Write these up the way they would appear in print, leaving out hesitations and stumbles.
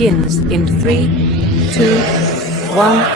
begins in 3, 2, 1.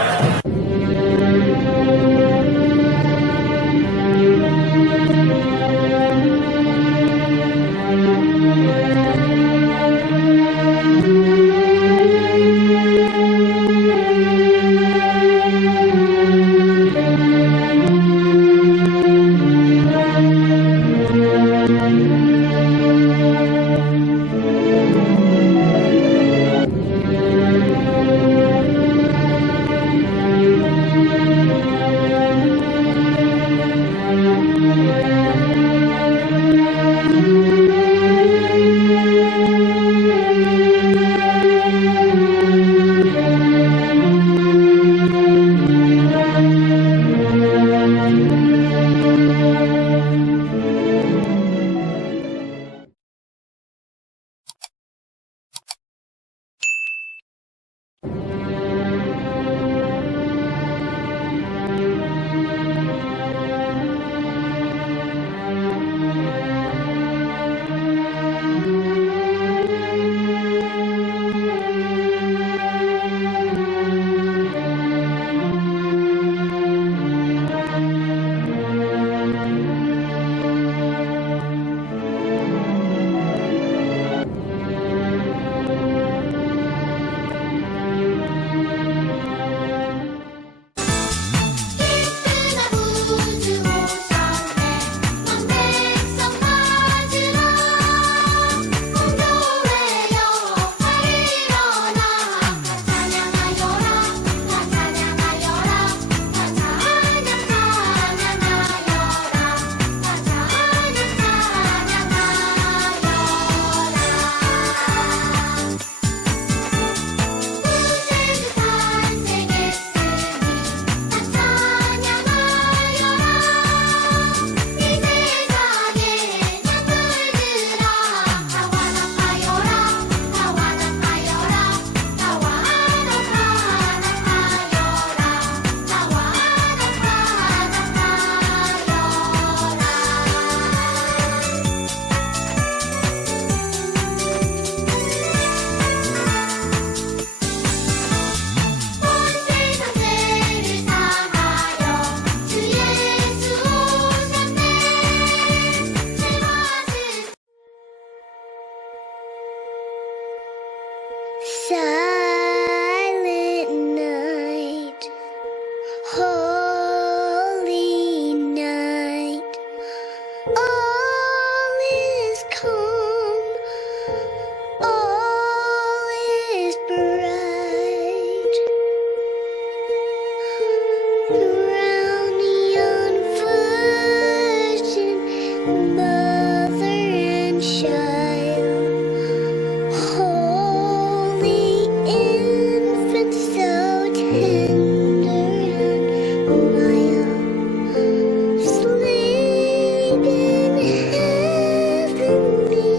Silent night, holy night, all is calm, all is bright. Around the young virgin, mother and child, holy infant, so tender and mild, sleep in heavenly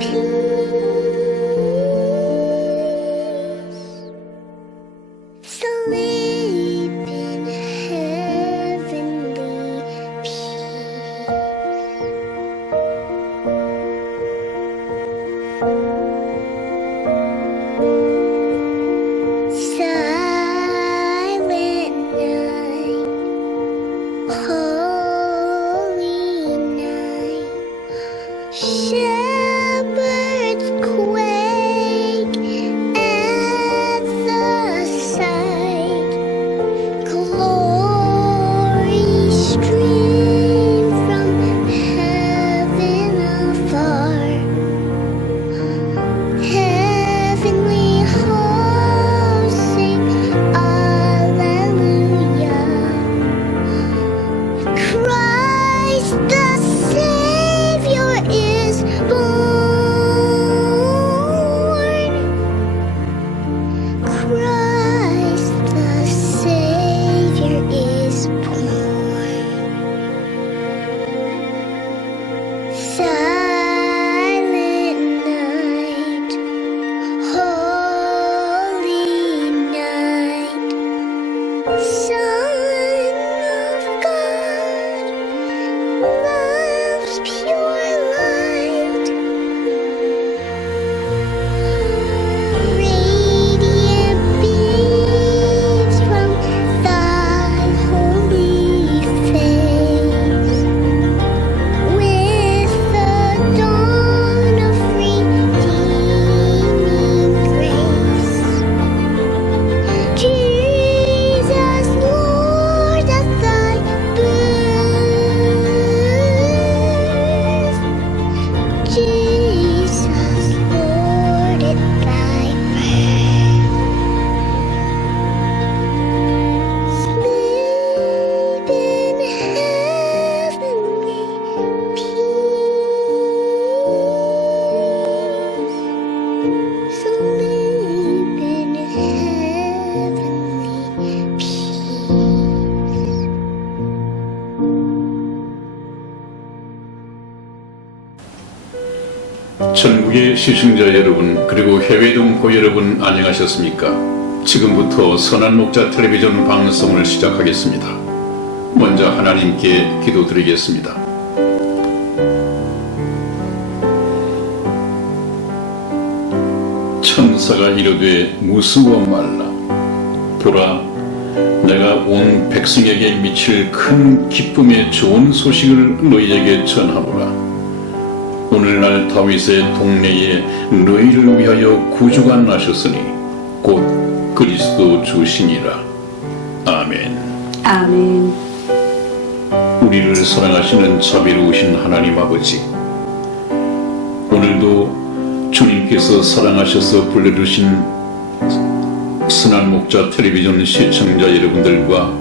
peace. Sleep in heavenly peace. Silent night, holy night, shepherds quake at the sight, glory stream from heaven afar, heavenly hosts sing Alleluia, 전국의 시청자 여러분, 그리고 해외 동포 여러분, 안녕하셨습니까? 지금부터 선한 목자 텔레비전 방송을 시작하겠습니다. 먼저 하나님께 기도드리겠습니다. 천사가 이르되 무서워 말라. 보라, 내가 온 백성에게 미칠 큰 기쁨의 좋은 소식을 너희에게 전하노라. 오늘날 다윗의 동네에 너희를 위하여 구주가 나셨으니 곧 그리스도 주시니라. 아멘. 아멘. 우리를 사랑하시는 자비로우신 하나님 아버지, 오늘도 주님께서 사랑하셔서 불러주신 선한 목자 텔레비전 시청자 여러분들과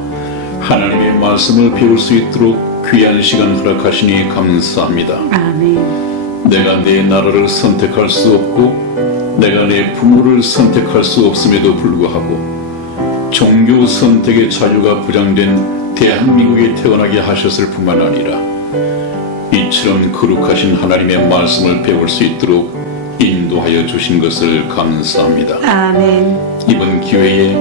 하나님의 말씀을 배울 수 있도록 귀한 시간 허락하시니 감사합니다. 아멘. 내가 내 나라를 선택할 수 없고 내가 내 부모를 선택할 수 없음에도 불구하고 종교 선택의 자유가 보장된 대한민국에 태어나게 하셨을 뿐만 아니라 이처럼 거룩하신 하나님의 말씀을 배울 수 있도록 인도하여 주신 것을 감사합니다. 아멘. 이번 기회에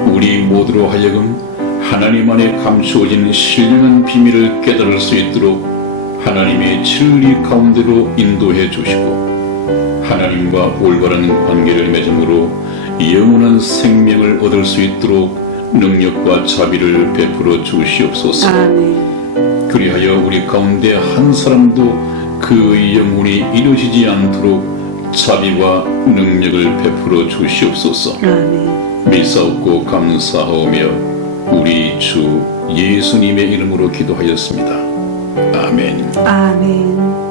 우리 모두로 하여금 하나님 안에 감추어진 신령한 비밀을 깨달을 수 있도록 하나님의 진리 가운데로 인도해 주시고 하나님과 올바른 관계를 맺음으로 영원한 생명을 얻을 수 있도록 능력과 자비를 베풀어 주시옵소서. 아멘. 그리하여 우리 가운데 한 사람도 그 영혼이 이루어지지 않도록 자비와 능력을 베풀어 주시옵소서. 아멘. 믿사옵고 감사하오며 우리 주 예수님의 이름으로 기도하였습니다. 아멘. 아멘.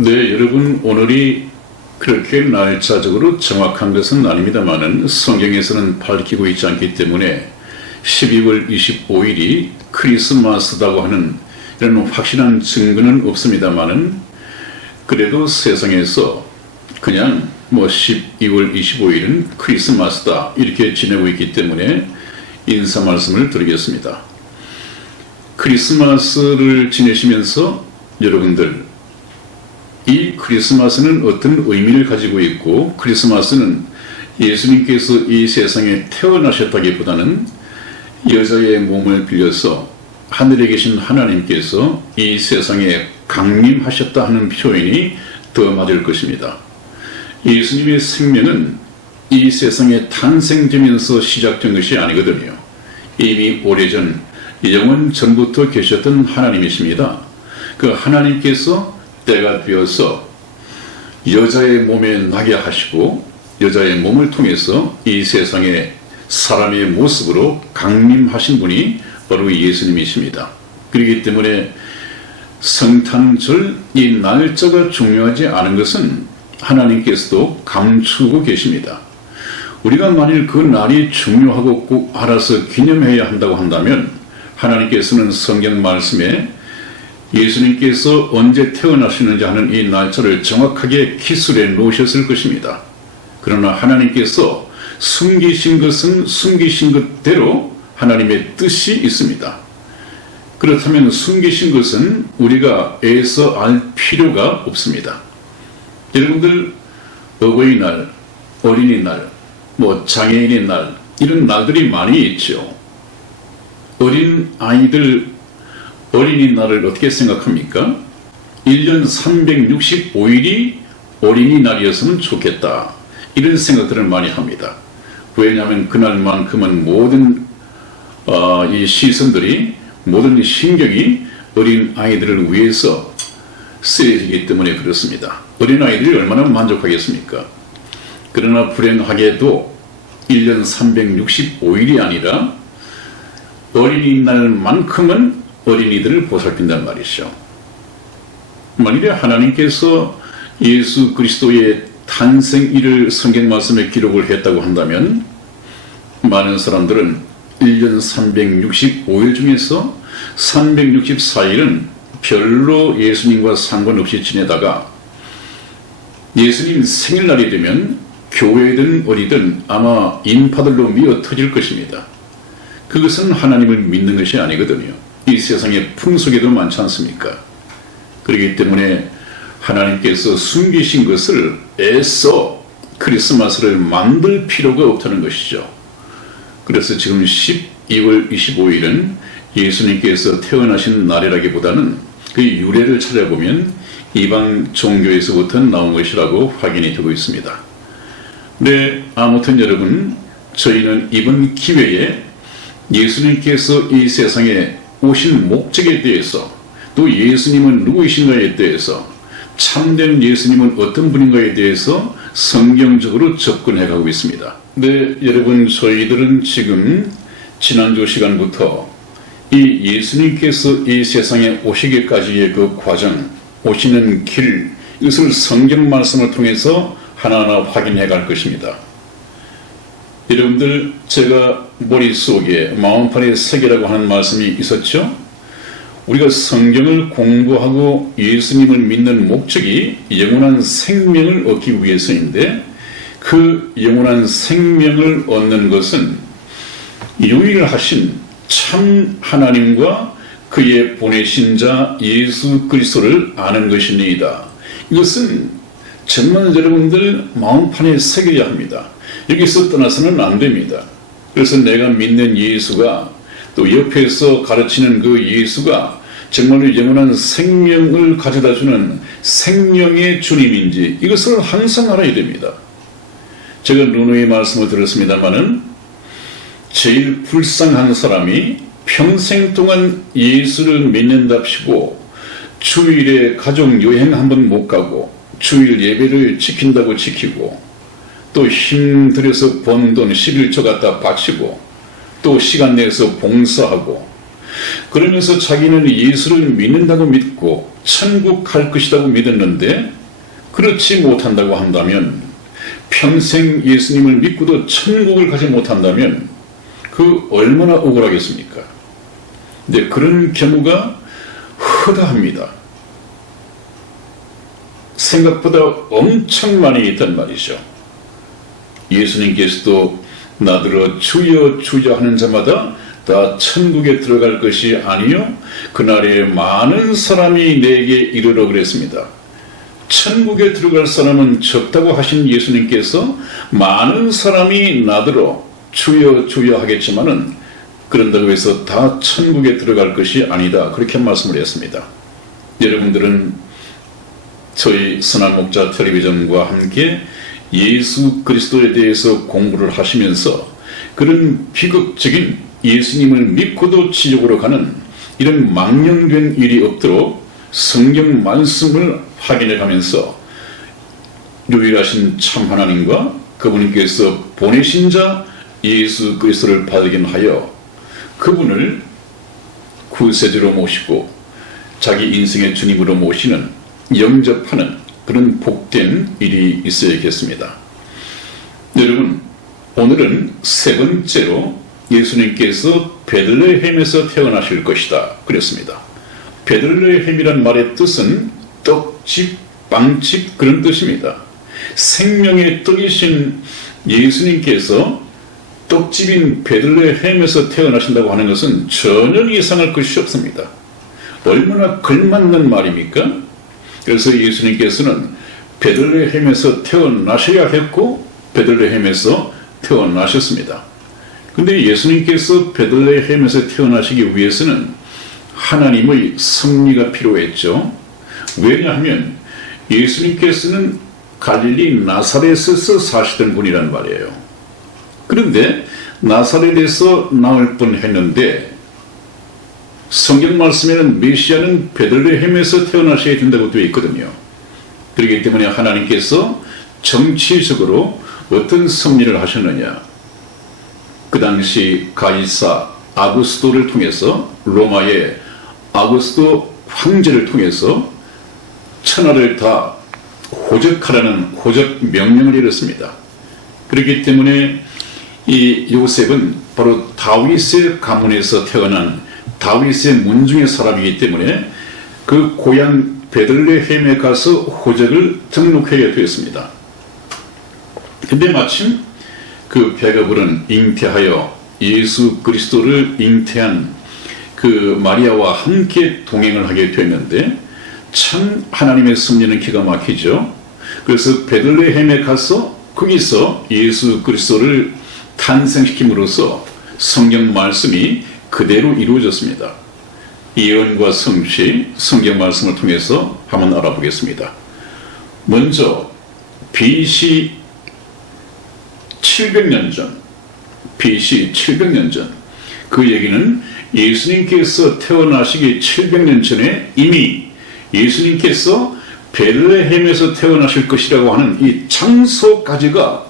네, 여러분, 오늘이 그렇게 날짜적으로 정확한 것은 아닙니다만은 성경에서는 밝히고 있지 않기 때문에 12월 25일이 크리스마스다고 하는 이런 확실한 증거는 없습니다만은 그래도 세상에서 그냥 12월 25일은 크리스마스다 이렇게 지내고 있기 때문에 인사 말씀을 드리겠습니다. 크리스마스를 지내시면서 여러분들 이 크리스마스는 어떤 의미를 가지고 있고 크리스마스는 예수님께서 이 세상에 태어나셨다기보다는 여자의 몸을 빌려서 하늘에 계신 하나님께서 이 세상에 강림하셨다 하는 표현이 더 맞을 것입니다. 예수님의 생명은 이 세상에 탄생되면서 시작된 것이 아니거든요. 이미 오래전 영원 전부터 계셨던 하나님이십니다. 그 하나님께서 때가 되어서 여자의 몸에 나게 하시고 여자의 몸을 통해서 이 세상에 사람의 모습으로 강림하신 분이 바로 예수님이십니다. 그렇기 때문에 성탄절 이 날짜가 중요하지 않은 것은 하나님께서도 감추고 계십니다. 우리가 만일 그 날이 중요하고 꼭 알아서 기념해야 한다고 한다면 하나님께서는 성경 말씀에 예수님께서 언제 태어나시는지 하는 이 날짜를 정확하게 기술해 놓으셨을 것입니다. 그러나 하나님께서 숨기신 것은 숨기신 것대로 하나님의 뜻이 있습니다. 그렇다면 숨기신 것은 우리가 애써 알 필요가 없습니다. 여러분들 어버이날, 어린이날, 장애인의 날 이런 날들이 많이 있죠. 어린 아이들 어린이날을 어떻게 생각합니까? 1년 365일이 어린이날이었으면 좋겠다. 이런 생각들을 많이 합니다. 왜냐하면 그날만큼은 모든 이 시선들이, 모든 신경이 어린 아이들을 위해서 쓰여지기 때문에 그렇습니다. 어린 아이들이 얼마나 만족하겠습니까? 그러나 불행하게도 1년 365일이 아니라 어린이날만큼은 어린이들을 보살핀단 말이죠. 만일에 하나님께서 예수 그리스도의 탄생일을 성경 말씀에 기록을 했다고 한다면 많은 사람들은 1년 365일 중에서 364일은 별로 예수님과 상관없이 지내다가 예수님 생일날이 되면 교회든 어디든 아마 인파들로 미어 터질 것입니다. 그것은 하나님을 믿는 것이 아니거든요. 이 세상에 풍속에도 많지 않습니까? 그렇기 때문에 하나님께서 숨기신 것을 애써 크리스마스를 만들 필요가 없다는 것이죠. 그래서 지금 12월 25일은 예수님께서 태어나신 날이라기보다는 그 유래를 찾아보면 이방 종교에서부터 나온 것이라고 확인이 되고 있습니다. 네, 아무튼 여러분, 저희는 이번 기회에 예수님께서 이 세상에 오신 목적에 대해서, 또 예수님은 누구이신가에 대해서, 참된 예수님은 어떤 분인가에 대해서 성경적으로 접근해 가고 있습니다. 네, 여러분, 저희들은 지금 지난주 시간부터 이 예수님께서 이 세상에 오시기까지의 그 과정, 오시는 길, 이것을 성경 말씀을 통해서 하나하나 확인해 갈 것입니다. 여러분들, 제가 머릿속에 마음판에 새기라고 하는 말씀이 있었죠? 우리가 성경을 공부하고 예수님을 믿는 목적이 영원한 생명을 얻기 위해서인데, 그 영원한 생명을 얻는 것은 유일하신 참 하나님과 그의 보내신 자 예수 그리스도를 아는 것이니이다. 이것은 정말 여러분들 마음판에 새겨야 합니다. 여기서 떠나서는 안 됩니다. 그래서 내가 믿는 예수가, 또 옆에서 가르치는 그 예수가 정말로 영원한 생명을 가져다주는 생명의 주님인지 이것을 항상 알아야 됩니다. 제가 누누이 말씀을 들었습니다마는 제일 불쌍한 사람이 평생 동안 예수를 믿는답시고 주일에 가족 여행 한번 못 가고 주일 예배를 지킨다고 지키고 또 힘들여서 번 돈 11조 갖다 바치고 또 시간 내서 봉사하고 그러면서 자기는 예수를 믿는다고 믿고 천국 갈 것이라고 믿었는데 그렇지 못한다고 한다면, 평생 예수님을 믿고도 천국을 가지 못한다면 그 얼마나 억울하겠습니까? 근데 그런 경우가 허다합니다. 생각보다 엄청 많이 있단 말이죠. 예수님께서도 나더러 주여 주여 하는 자마다 다 천국에 들어갈 것이 아니요 그날에 많은 사람이 내게 이르러 그랬습니다. 천국에 들어갈 사람은 적다고 하신 예수님께서 많은 사람이 나더러 주여 주여 하겠지만은 그런다고 해서 다 천국에 들어갈 것이 아니다, 그렇게 말씀을 했습니다. 여러분들은 저희 선한목자 텔레비전과 함께 예수 그리스도에 대해서 공부를 하시면서 그런 비극적인 예수님을 믿고도 지옥으로 가는 이런 망령된 일이 없도록 성경 말씀을 확인해 가면서 유일하신 참 하나님과 그분께서 보내신 자 예수 그리스도를 받으긴 하여 그분을 구세주로 모시고 자기 인생의 주님으로 모시는, 영접하는 그런 복된 일이 있어야겠습니다. 여러분, 오늘은 세 번째로 예수님께서 베들레헴에서 태어나실 것이다 그랬습니다. 베들레헴이란 말의 뜻은 떡집, 빵집 그런 뜻입니다. 생명의 떡이신 예수님께서 떡집인 베들레헴에서 태어나신다고 하는 것은 전혀 이상할 것이 없습니다. 얼마나 걸맞는 말입니까? 그래서 예수님께서는 베들레헴에서 태어나셔야 했고 베들레헴에서 태어나셨습니다. 근데 예수님께서 베들레헴에서 태어나시기 위해서는 하나님의 섭리가 필요했죠. 왜냐하면 예수님께서는 갈릴리 나사렛에서 사시던 분이란 말이에요. 그런데 나사렛에서 나올 뻔했는데 성경 말씀에는 메시아는 베들레헴에서 태어나셔야 된다고 되어 있거든요. 그렇기 때문에 하나님께서 정치적으로 어떤 섭리를 하셨느냐. 그 당시 가이사 아구스도를 통해서 로마의 아구스도 황제를 통해서 천하를 다 호적하라는 호적 명령을 내렸습니다. 그렇기 때문에 이 요셉은 바로 다윗의 가문에서 태어난 다윗의 문중의 사람이기 때문에 그 고향 베들레헴에 가서 호적을 등록해야 되었습니다. 근데 마침 그 베가불은 잉태하여 예수 그리스도를 잉태한 그 마리아와 함께 동행을 하게 됐는데 참 하나님의 섭리는 기가 막히죠. 그래서 베들레헴에 가서 거기서 예수 그리스도를 탄생시킴으로써 성경 말씀이 그대로 이루어졌습니다. 예언과 성취, 성경 말씀을 통해서 한번 알아보겠습니다. 먼저 BC 700년 전, BC 700년 전, 그 얘기는 예수님께서 태어나시기 700년 전에 이미 예수님께서 베들레헴에서 태어나실 것이라고 하는 이 장소까지가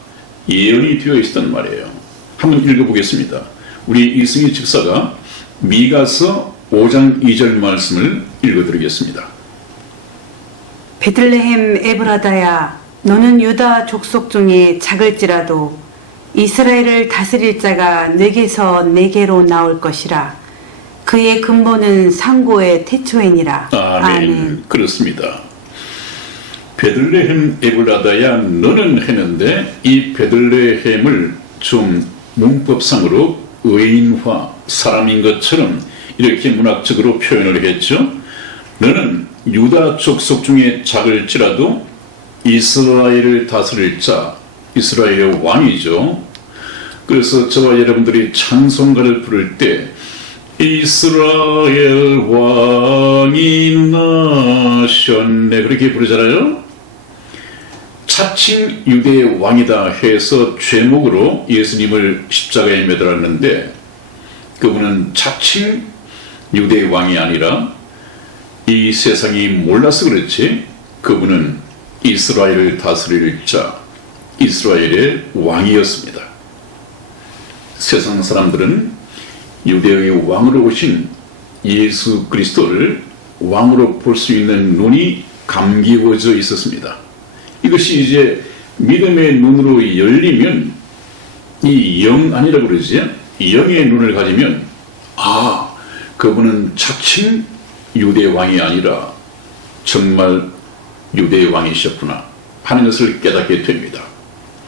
예언이 되어 있었단 말이에요. 한번 읽어보겠습니다. 우리 이승희 집사가 미가서 5장 2절 말씀을 읽어드리겠습니다. 베들레헴 에브라다야, 너는 유다 족속 중에 작을지라도 이스라엘을 다스릴 자가 내게서 내게로 나올 것이라. 그의 근본은 상고의 태초이니라. 아멘. 그렇습니다. 베들레헴 에브라다야 너는 했는데 이 베들레헴을 좀 문법상으로 의인화, 사람인 것처럼 이렇게 문학적으로 표현을 했죠. 너는 유다 족속 중에 작을지라도 이스라엘을 다스릴 자, 이스라엘의 왕이죠. 그래서 저와 여러분들이 찬송가를 부를 때 이스라엘 왕이 나셨네 그렇게 부르잖아요. 차칭 유대의 왕이다 해서 죄목으로 예수님을 십자가에 매달았는데 그분은 차칭 유대의 왕이 아니라 이 세상이 몰라서 그렇지 그분은 이스라엘을 다스릴 자, 이스라엘의 왕이었습니다. 세상 사람들은 유대의 왕으로 오신 예수 그리스도를 왕으로 볼 수 있는 눈이 감기워져 있었습니다. 이것이 이제 믿음의 눈으로 열리면 이 영 아니라고 그러지? 영의 눈을 가지면 아, 그분은 차칭 유대의 왕이 아니라 정말 유대의 왕이셨구나 하는 것을 깨닫게 됩니다.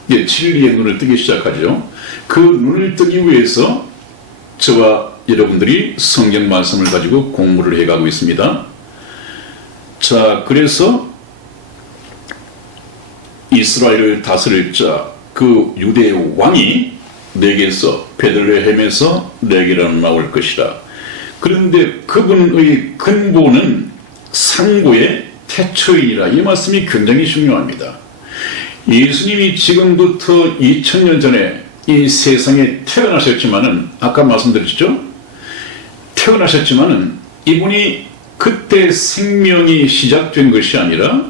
이제 진리의 눈을 뜨기 시작하죠. 그 눈을 뜨기 위해서 저와 여러분들이 성경 말씀을 가지고 공부를 해가고 있습니다. 자, 그래서 이스라엘을 다스릴 자, 그 유대의 왕이 내게서 베들레헴에서 내게로 나올 것이라. 그런데 그분의 근본은 상고의 태초이니라. 이 말씀이 굉장히 중요합니다. 예수님이 지금부터 2000년 전에 이 세상에 태어나셨지만은 아까 말씀드렸죠? 태어나셨지만은 이분이 그때 생명이 시작된 것이 아니라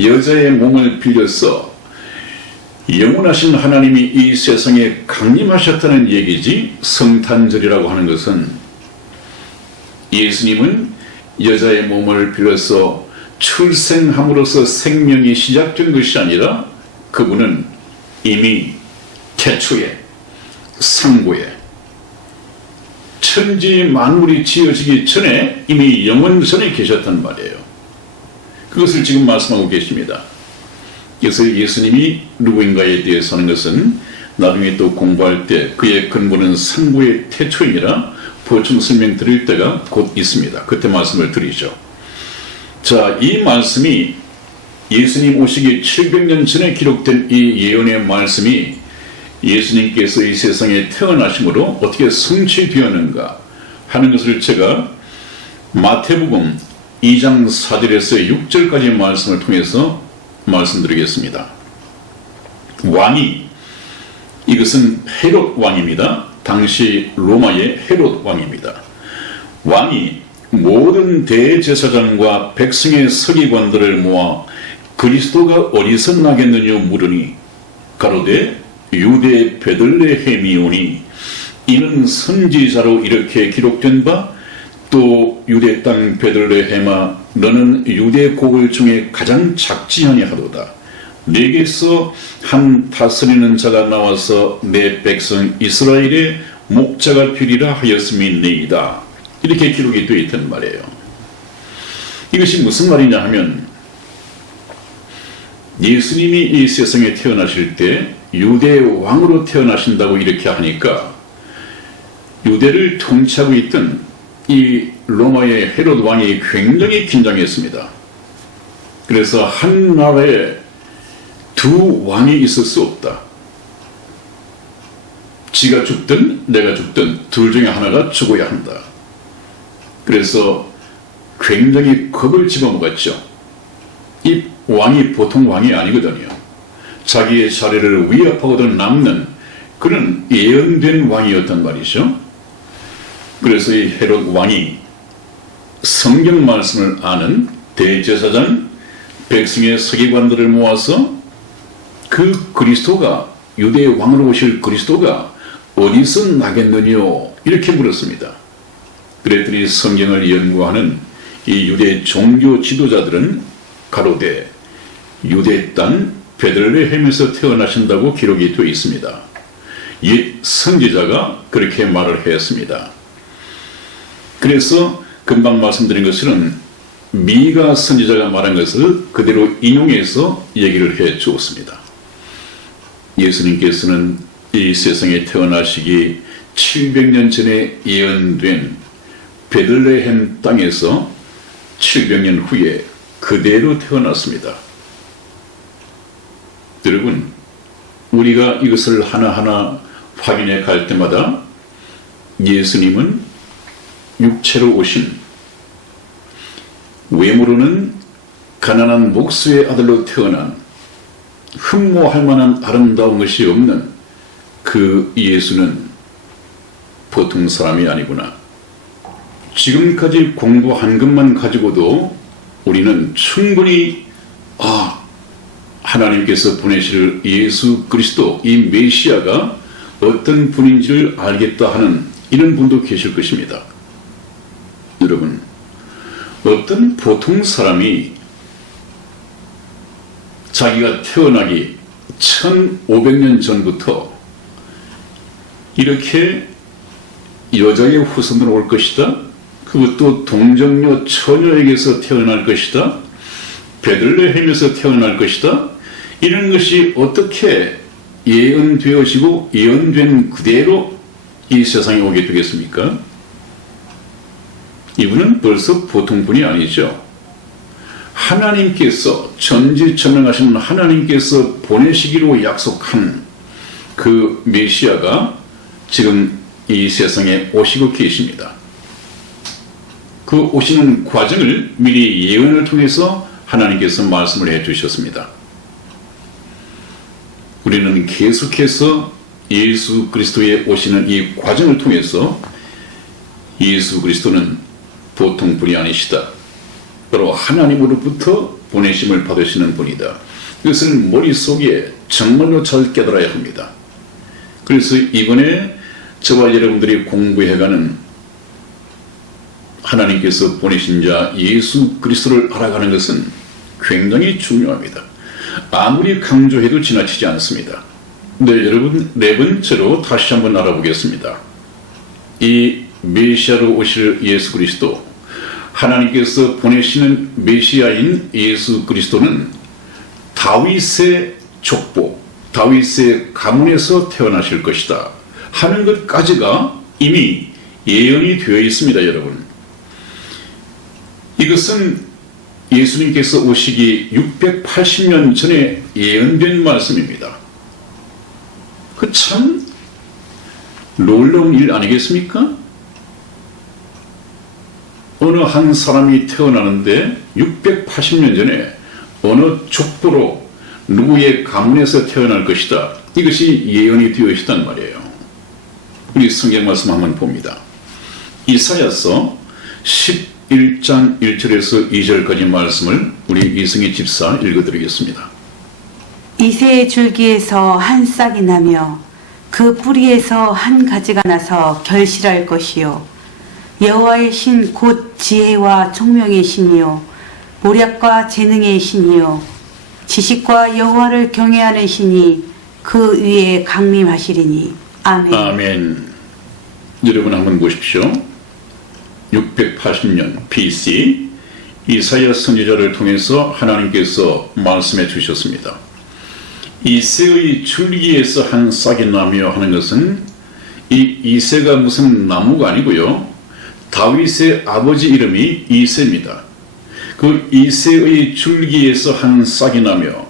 여자의 몸을 빌려서 영원하신 하나님이 이 세상에 강림하셨다는 얘기지 성탄절이라고 하는 것은 예수님은 여자의 몸을 빌려서 출생함으로써 생명이 시작된 것이 아니라 그분은 이미 태초에 상고에 천지 만물이 지어지기 전에 이미 영원전에 계셨단 말이에요. 그것을 지금 말씀하고 계십니다. 그래서 예수님이 누구인가에 대해서 하는 것은 나중에 또 공부할 때 그의 근본은 상고의 태초이니라 보충 설명드릴 때가 곧 있습니다. 그때 말씀을 드리죠. 자, 이 말씀이 예수님 오시기 700년 전에 기록된 이 예언의 말씀이 예수님께서 이 세상에 태어나심으로 어떻게 성취되었는가 하는 것을 제가 마태복음 2장 4절에서 6절까지의 말씀을 통해서 말씀드리겠습니다. 왕이, 이것은 헤롯 왕입니다. 당시 로마의 헤롯 왕입니다. 왕이 모든 대제사장과 백성의 서기관들을 모아 그리스도가 어디서 나겠느냐 물으니 가로되 유대 베들레헴이오니 이는 선지자로 이렇게 기록된 바 또 유대 땅 베들레헴아 너는 유대 고을 중에 가장 작지 아니하도다. 네게서 한 다스리는 자가 나와서 내 백성 이스라엘의 목자가 되리라 하였음이니이다. 이렇게 기록이 되어 있단 말이에요. 이것이 무슨 말이냐 하면 예수님이 이 세상에 태어나실 때 유대 왕으로 태어나신다고 이렇게 하니까 유대를 통치하고 있던 이 로마의 헤롯 왕이 굉장히 긴장했습니다. 그래서 한 나라에 두 왕이 있을 수 없다. 지가 죽든 내가 죽든 둘 중에 하나가 죽어야 한다. 그래서 굉장히 겁을 집어먹었죠. 이 왕이 보통 왕이 아니거든요. 자기의 자리를 위협하고도 남는 그런 예언된 왕이었단 말이죠. 그래서 이 헤롯 왕이 성경 말씀을 아는 대제사장, 백성의 서기관들을 모아서 그 그리스도가 유대 왕으로 오실 그리스도가 어디서 나겠느냐 이렇게 물었습니다. 그랬더니 성경을 연구하는 이 유대 종교 지도자들은 가로되 유대 땅 베들레헴에서 태어나신다고 기록이 되어 있습니다. 옛 선지자가 그렇게 말을 했습니다. 그래서 금방 말씀드린 것은 미가 선지자가 말한 것을 그대로 인용해서 얘기를 해 주었습니다. 예수님께서는 이 세상에 태어나시기 700년 전에 예언된 베들레헴 땅에서 700년 후에 그대로 태어났습니다. 여러분, 우리가 이것을 하나하나 확인해 갈 때마다 예수님은 육체로 오신 외모로는 가난한 목수의 아들로 태어난 흠모할 만한 아름다운 것이 없는 그 예수는 보통 사람이 아니구나. 지금까지 공부한 것만 가지고도 우리는 충분히 하나님께서 보내실 예수 그리스도 이 메시아가 어떤 분인지를 알겠다 하는 이런 분도 계실 것입니다. 여러분, 어떤 보통 사람이 자기가 태어나기 1500년 전부터 이렇게 여자의 후손으로 올 것이다. 그것도 동정녀 처녀에게서 태어날 것이다. 베들레헴에서 태어날 것이다. 이런 것이 어떻게 예언되어지고 예언된 그대로 이 세상에 오게 되겠습니까? 이분은 벌써 보통 분이 아니죠. 하나님께서 전지전능하신 하나님께서 보내시기로 약속한 그 메시아가 지금 이 세상에 오시고 계십니다. 그 오시는 과정을 미리 예언을 통해서 하나님께서 말씀을 해주셨습니다. 우리는 계속해서 예수 그리스도의 오시는 이 과정을 통해서 예수 그리스도는 보통 분이 아니시다. 바로 하나님으로부터 보내심을 받으시는 분이다. 이것을 머릿속에 정말로 잘 깨달아야 합니다. 그래서 이번에 저와 여러분들이 공부해가는 하나님께서 보내신 자 예수 그리스도를 알아가는 것은 굉장히 중요합니다. 아무리 강조해도 지나치지 않습니다. 네, 여러분, 네 번째로 다시 한번 알아보겠습니다. 이 메시아로 오실 예수 그리스도, 하나님께서 보내시는 메시아인 예수 그리스도는 다윗의 족보, 다윗의 가문에서 태어나실 것이다 하는 것까지가 이미 예언이 되어 있습니다. 여러분, 이것은 예수님께서 오시기 680년 전에 예언된 말씀입니다. 그 참 놀라운 일 아니겠습니까? 어느 한 사람이 태어나는데 680년 전에 어느 족보로 누구의 가문에서 태어날 것이다. 이것이 예언이 되어 있단 말이에요. 우리 성경 말씀 한번 봅니다. 이사야서 11장 1절에서 2절까지 말씀을 우리 이승희 집사 읽어드리겠습니다. 이새의 줄기에서 한 싹이 나며 그 뿌리에서 한 가지가 나서 결실할 것이요 여호와의 신 곧 지혜와 총명의 신이요 모략과 재능의 신이요 지식과 여호와를 경외하는 신이 그 위에 강림하시리니 아멘. 아멘. 여러분 한번 보십시오. 680년 BC 이사야 선지자를 통해서 하나님께서 말씀해 주셨습니다. 이새의 줄기에서 한 싹이 나며 하는 것은 이 이새가 무슨 나무가 아니고요. 다윗의 아버지 이름이 이새입니다. 그 이새의 줄기에서 한 싹이 나며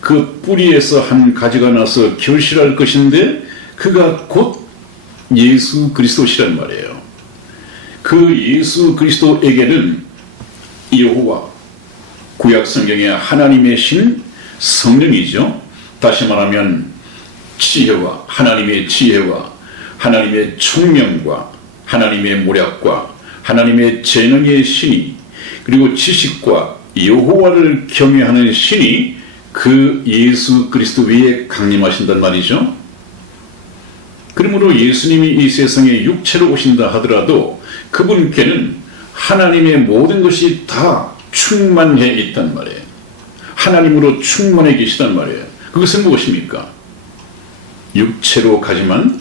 그 뿌리에서 한 가지가 나서 결실할 것인데 그가 곧 예수 그리스도시란 말이에요. 그 예수 그리스도에게는 여호와, 구약 성경의 하나님의 신 성령이죠. 다시 말하면 지혜와 하나님의 지혜와 하나님의 총명과 하나님의 모략과 하나님의 재능의 신이 그리고 지식과 여호와를 경외하는 신이 그 예수 그리스도 위에 강림하신단 말이죠. 그러므로 예수님이 이 세상에 육체로 오신다 하더라도 그분께는 하나님의 모든 것이 다 충만해 있단 말이에요. 하나님으로 충만해 계시단 말이에요. 그것은 무엇입니까? 육체로 가지만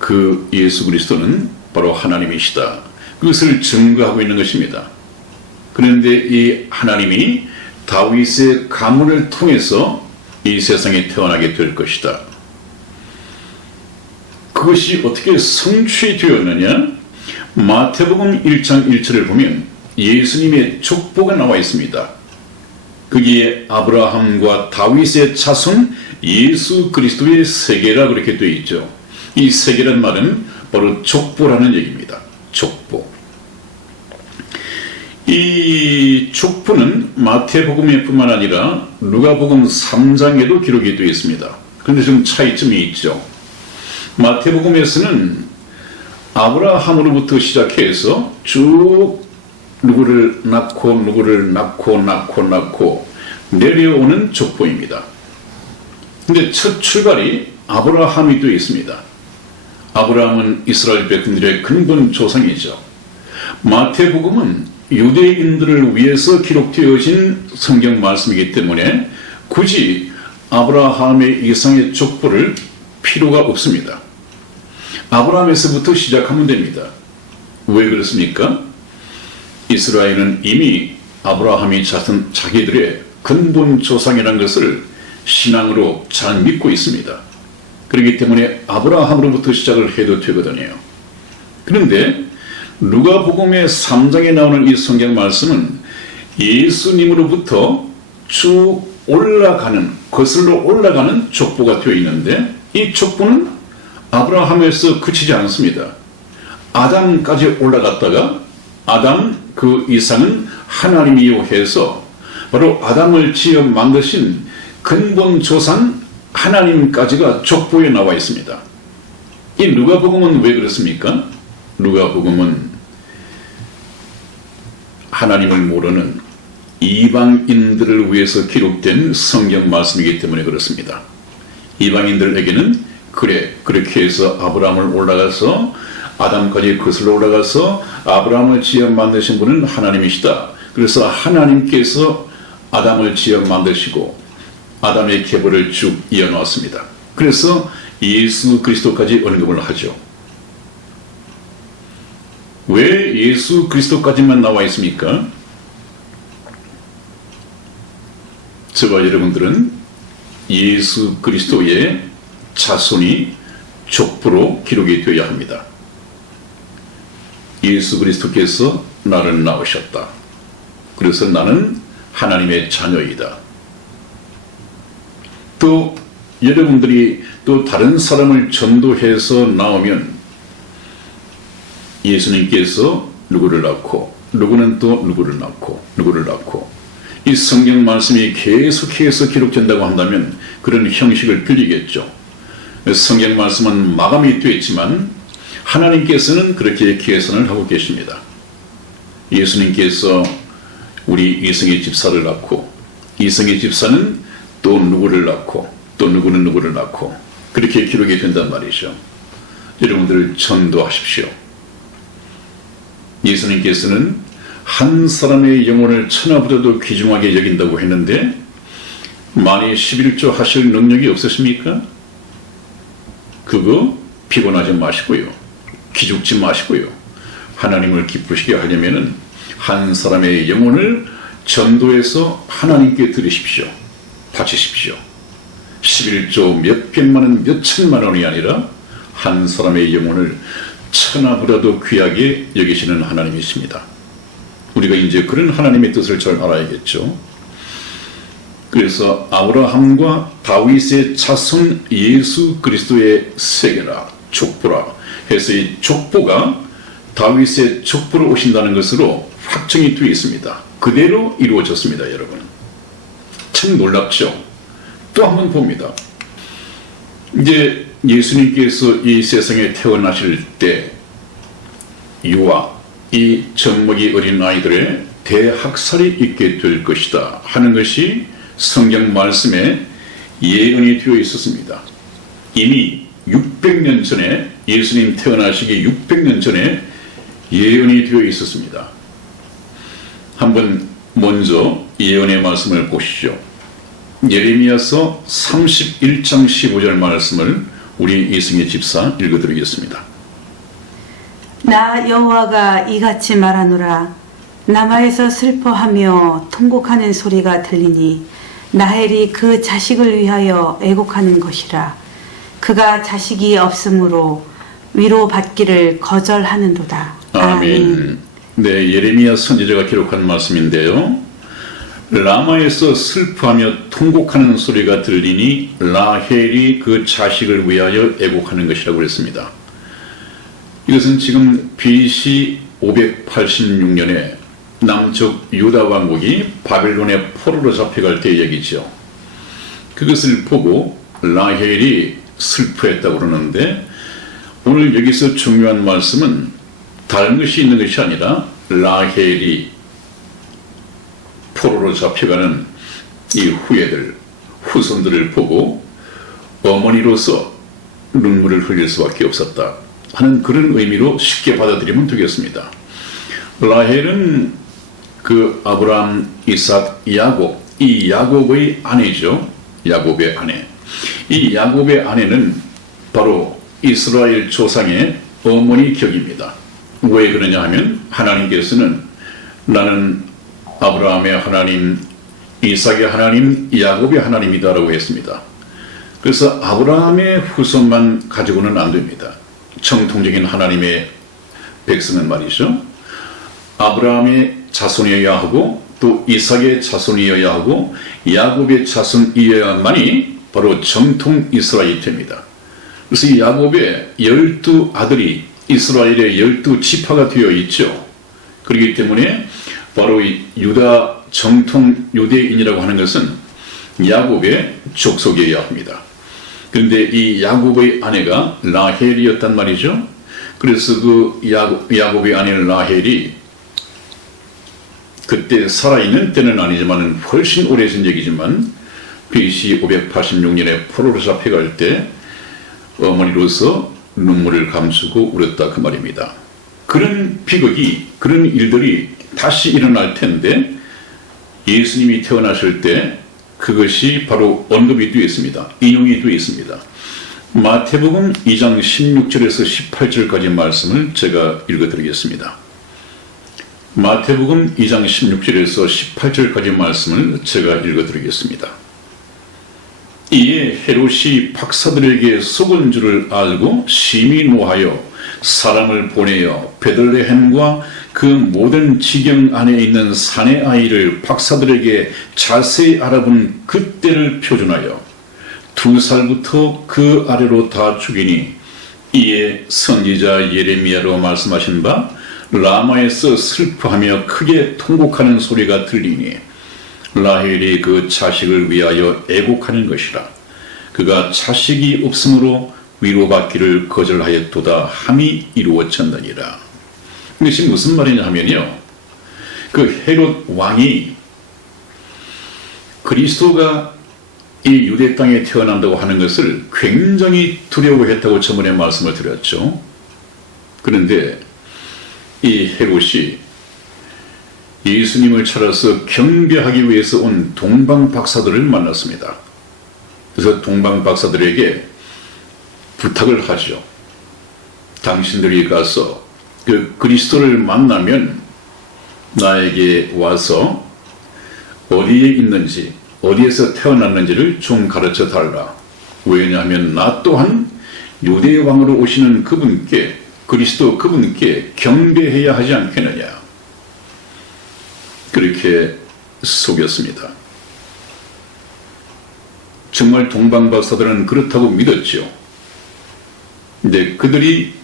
그 예수 그리스도는 바로 하나님이시다. 그것을 증거하고 있는 것입니다. 그런데 이 하나님이 다윗의 가문을 통해서 이 세상에 태어나게 될 것이다. 그것이 어떻게 성취되었느냐? 마태복음 1장 1절을 보면 예수님의 족보가 나와 있습니다. 거기에 아브라함과 다윗의 자손 예수 그리스도의 세계라 그렇게 되어 있죠. 이 세계란 말은 바로 족보라는 얘기입니다. 족보. 이 족보는 마태복음에 뿐만 아니라 누가복음 3장에도 기록이 되어 있습니다. 그런데 좀 차이점이 있죠. 마태복음에서는 아브라함으로부터 시작해서 쭉 누구를 낳고 누구를 낳고 내려오는 족보입니다. 근데 첫 출발이 아브라함이 되어 있습니다. 아브라함은 이스라엘 백성들의 근본 조상이죠. 마태복음은 유대인들을 위해서 기록되어진 성경 말씀이기 때문에 굳이 아브라함의 이상의 족보를 필요가 없습니다. 아브라함에서부터 시작하면 됩니다. 왜 그렇습니까? 이스라엘은 이미 아브라함이 자기들의 근본 조상이라는 것을 신앙으로 잘 믿고 있습니다. 그렇기 때문에 아브라함으로부터 시작을 해도 되거든요. 그런데 누가복음의 3장에 나오는 이 성경 말씀은 예수님으로부터 쭉 거슬러 올라가는 족보가 되어 있는데 이 족보는 아브라함에서 그치지 않습니다. 아담까지 올라갔다가 아담 그 이상은 하나님이요 해서 바로 아담을 지어 만드신 근본 조상 하나님까지가 족보에 나와 있습니다. 이 누가복음은 왜 그렇습니까? 누가복음은 하나님을 모르는 이방인들을 위해서 기록된 성경 말씀이기 때문에 그렇습니다. 이방인들에게는 그렇게 해서 아브라함을 올라가서 아담까지 거슬러 올라가서 아브라함을 지어 만드신 분은 하나님이시다. 그래서 하나님께서 아담을 지어 만드시고 아담의 계보를 쭉 이어놓았습니다. 그래서 예수 그리스도까지 언급을 하죠. 왜 예수 그리스도까지만 나와 있습니까? 저와 여러분들은 예수 그리스도의 자손이 족보로 기록이 되어야 합니다. 예수 그리스도께서 나를 낳으셨다. 그래서 나는 하나님의 자녀이다. 또 여러분들이 또 다른 사람을 전도해서 나오면 예수님께서 누구를 낳고 누구는 또 누구를 낳고 이 성경 말씀이 계속해서 기록된다고 한다면 그런 형식을 빌리겠죠. 성경 말씀은 마감이 되어 있지만 하나님께서는 그렇게 계산을 하고 계십니다. 예수님께서 우리 이성의 집사를 낳고 이성의 집사는 또 누구를 낳고 또 누구는 누구를 낳고 그렇게 기록이 된단 말이죠. 여러분들 전도하십시오. 예수님께서는 한 사람의 영혼을 천하보다도 귀중하게 여긴다고 했는데 만일 11조 하실 능력이 없으십니까? 그거 피곤하지 마시고요. 기죽지 마시고요. 하나님을 기쁘시게 하려면 한 사람의 영혼을 전도해서 하나님께 드리십시오. 바치십시오. 11조 몇백만 원, 몇천만 원이 아니라 한 사람의 영혼을 천하보다도 귀하게 여기시는 하나님이십니다. 우리가 이제 그런 하나님의 뜻을 잘 알아야겠죠. 그래서 아브라함과 다윗의 자손 예수 그리스도의 세계라, 족보라 해서 이 족보가 다윗의 족보로 오신다는 것으로 확정이 되어 있습니다. 그대로 이루어졌습니다, 여러분. 참 놀랍죠? 또 한 번 봅니다. 이제 예수님께서 이 세상에 태어나실 때 유아, 이 젖먹이 어린 아이들의 대학살이 있게 될 것이다 하는 것이 성경 말씀에 예언이 되어 있었습니다. 이미 600년 전에 예수님 태어나시기 600년 전에 예언이 되어 있었습니다. 한번 먼저 예언의 말씀을 보시죠. 예레미야서 31장 15절 말씀을 우리 이승희 집사 읽어드리겠습니다. 나 여호와가 이같이 말하노라. 남아에서 슬퍼하며 통곡하는 소리가 들리니 라헬이 그 자식을 위하여 애곡하는 것이라. 그가 자식이 없으므로 위로받기를 거절하는도다. 아멘. 네, 예레미야 선지자가 기록한 말씀인데요. 라마에서 슬퍼하며 통곡하는 소리가 들리니 라헬이 그 자식을 위하여 애곡하는 것이라고 그랬습니다. 이것은 지금 BC 586년에 남쪽 유다 왕국이 바벨론의 포로로 잡혀갈 때 얘기죠. 그것을 보고 라헬이 슬퍼했다고 그러는데 오늘 여기서 중요한 말씀은 다른 것이 있는 것이 아니라 라헬이 포로로 잡혀가는 이 후예들, 후손들을 보고 어머니로서 눈물을 흘릴 수밖에 없었다 하는 그런 의미로 쉽게 받아들이면 되겠습니다. 라헬은 그 아브라함, 이삭, 야곱, 이 야곱의 아내죠. 야곱의 아내. 이 야곱의 아내는 바로 이스라엘 조상의 어머니 격입니다. 왜 그러냐 하면 하나님께서는 나는 아브라함의 하나님, 이삭의 하나님, 야곱의 하나님이다라고 했습니다. 그래서 아브라함의 후손만 가지고는 안 됩니다. 정통적인 하나님의 백성은 말이죠. 아브라함의 자손이어야 하고 또 이삭의 자손이어야 하고 야곱의 자손이어야만이 바로 정통 이스라엘이 됩니다. 그래서 이 야곱의 12아들이 이스라엘의 12지파가 되어 있죠. 그렇기 때문에 바로 이 유다 정통 유대인이라고 하는 것은 야곱의 족속이어야 합니다. 그런데 이 야곱의 아내가 라헬이었단 말이죠. 그래서 그 야곱의 아내 라헬이 그때 살아있는 때는 아니지만 훨씬 오래전 얘기지만 BC 586년에 포로로 잡혀갈 때 어머니로서 눈물을 감추고 울었다 그 말입니다. 그런 비극이, 그런 일들이 다시 일어날 텐데 예수님이 태어나실 때 그것이 바로 언급이 되어 있습니다. 인용이 되어 있습니다. 마태복음 2장 16절에서 18절까지 말씀을 제가 읽어드리겠습니다. 마태복음 2장 16절에서 18절까지 말씀을 제가 읽어드리겠습니다. 이에 헤롯이 박사들에게 속은 줄을 알고 심히 노하여 사람을 보내어 베들레헴과 그 모든 지경 안에 있는 사내 아이를 박사들에게 자세히 알아본 그때를 표준하여 2살부터 그 아래로 다 죽이니 이에 선지자 예레미야로 말씀하신 바 라마에서 슬퍼하며 크게 통곡하는 소리가 들리니 라헬이 그 자식을 위하여 애곡하는 것이라. 그가 자식이 없으므로 위로받기를 거절하였도다 함이 이루어졌느니라. 이것이 무슨 말이냐 하면요, 그 헤롯 왕이 그리스도가 이 유대 땅에 태어난다고 하는 것을 굉장히 두려워했다고 저번에 말씀을 드렸죠. 그런데 이 헤롯이 예수님을 찾아서 경배하기 위해서 온 동방 박사들을 만났습니다. 그래서 동방 박사들에게 부탁을 하죠. 당신들이 가서 그 그리스도를 만나면 나에게 와서 어디에 있는지, 어디에서 태어났는지를 좀 가르쳐 달라. 왜냐하면 나 또한 유대 왕으로 오시는 그분께, 그리스도 그분께 경배해야 하지 않겠느냐. 그렇게 속였습니다. 정말 동방박사들은 그렇다고 믿었죠. 근데 그들이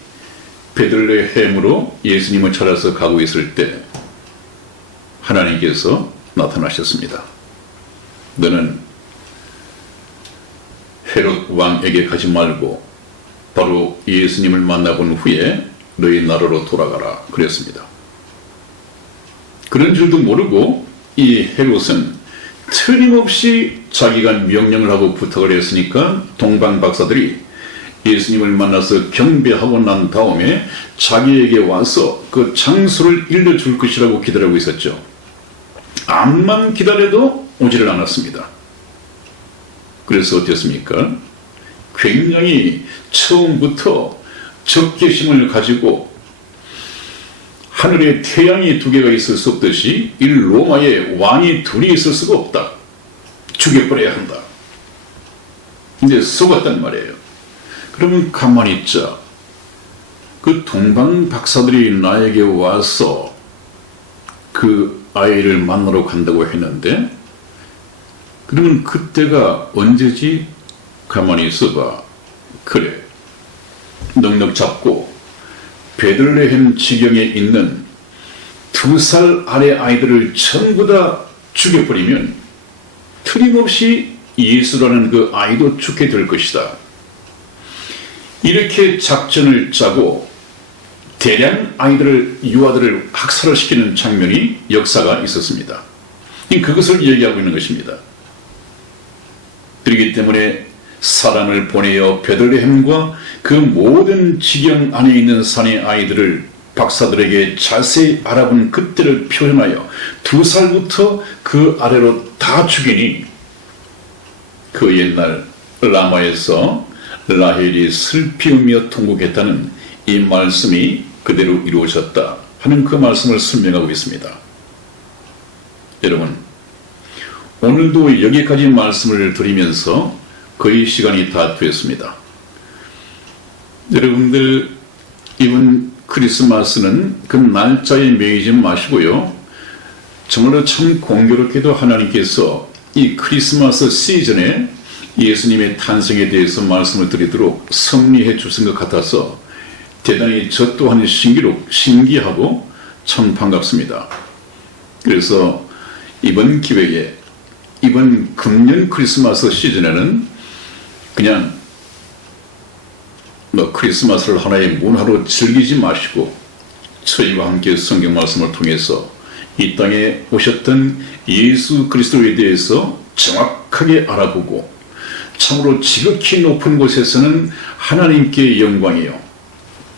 베들레헴으로 예수님을 찾아서 가고 있을 때 하나님께서 나타나셨습니다. 너는 헤롯 왕에게 가지 말고 바로 예수님을 만나본 후에 너희 나라로 돌아가라 그랬습니다. 그런 줄도 모르고 이 헤롯은 틀림없이 자기가 명령을 하고 부탁을 했으니까 동방 박사들이 예수님을 만나서 경배하고 난 다음에 자기에게 와서 그 장소를 일러줄 것이라고 기다리고 있었죠. 암만 기다려도 오지를 않았습니다. 그래서 어땠습니까? 굉장히 처음부터 적개심을 가지고 하늘에 태양이 두 개가 있을 수 없듯이 이 로마에 왕이 둘이 있을 수가 없다. 죽여버려야 한다. 근데 속았단 말이에요. 그러면 가만히 있자. 그 동방 박사들이 나에게 와서 그 아이를 만나러 간다고 했는데 그러면 그때가 언제지? 가만히 있어봐. 그래. 넉넉 잡고 베들레헴 지경에 있는 2살 아래 아이들을 전부 다 죽여버리면 틀림없이 예수라는 그 아이도 죽게 될 것이다. 이렇게 작전을 짜고 대량 아이들을, 유아들을 학살을 시키는 장면이 역사가 있었습니다. 그것을 얘기하고 있는 것입니다. 그렇기 때문에 사람을 보내어 베들레헴과 그 모든 지경 안에 있는 산의 아이들을 박사들에게 자세히 알아본 그때를 표현하여 2살부터 그 아래로 다 죽이니 그 옛날 라마에서 라헬이 슬피 울며 통곡했다는 이 말씀이 그대로 이루어졌다 하는 그 말씀을 설명하고 있습니다. 여러분, 오늘도 여기까지 말씀을 드리면서 거의 시간이 다 됐습니다. 여러분들 이번 크리스마스는 그 날짜에 매이지 마시고요. 정말로 참 공교롭게도 하나님께서 이 크리스마스 시즌에 예수님의 탄생에 대해서 말씀을 드리도록 섭리해 주신 것 같아서 대단히 저 또한 신기하고 참 반갑습니다. 그래서 이번 기회에 이번 금년 크리스마스 시즌에는 그냥 크리스마스를 하나의 문화로 즐기지 마시고 저희와 함께 성경 말씀을 통해서 이 땅에 오셨던 예수 그리스도에 대해서 정확하게 알아보고 참으로 지극히 높은 곳에서는 하나님께 영광이요